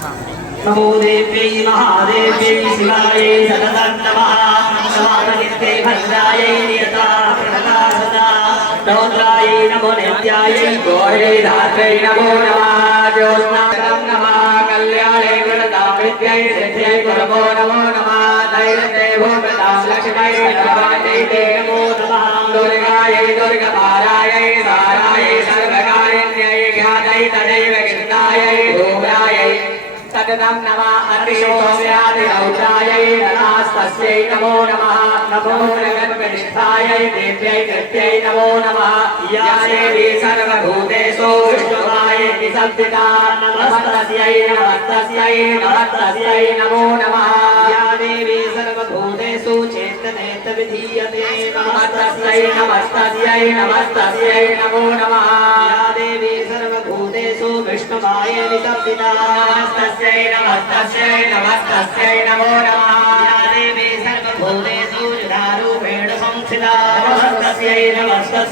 नमो देव्यै महादेव्यै शिवायै सततं नमः नमामनित्यै भद्रायै नियता प्रकाशदा रौद्रायै नमो नित्यायै घोरै धात्रै नमो नमः ज्योत्स्नां नमः कल्याणे गुणदामित्यै सिद्ध्यै गुरवो नमो नमः दैरते भूमतां लक्ष्मै नमो नमः दुर्गायै दुर्गपारायै सारायै सर्वकारिण्यै ज्ञातै तदैव कृतायै भूम्यायै सततं नमः अतिशोऽस्यादिरौद्रायै नमस्तस्यै नमो नमः नमो जगन्मनिष्ठायै देव्यै कृत्यै नमो नमः या देवी सर्वभूतेषु विष्णुमायेति संस्थिता नमस्तस्यै नमस्तस्यै नमस्तस्यै नमो नमः या देवी सर्वभूतेषु चेतनेत विधीयते नमस्तस्यै नमस्तस्यै नमस्तस्यै नमो नमः या देवी सर्वभूतेषु विष्णुमायेति संस्थिता नमस्तस्यै नमस्तस्यै नमस्तस्यै नमो नमः या देवी सर्वभूतेषु रूपेण संस्थिता नमस्तस्यै नमस्तस्यै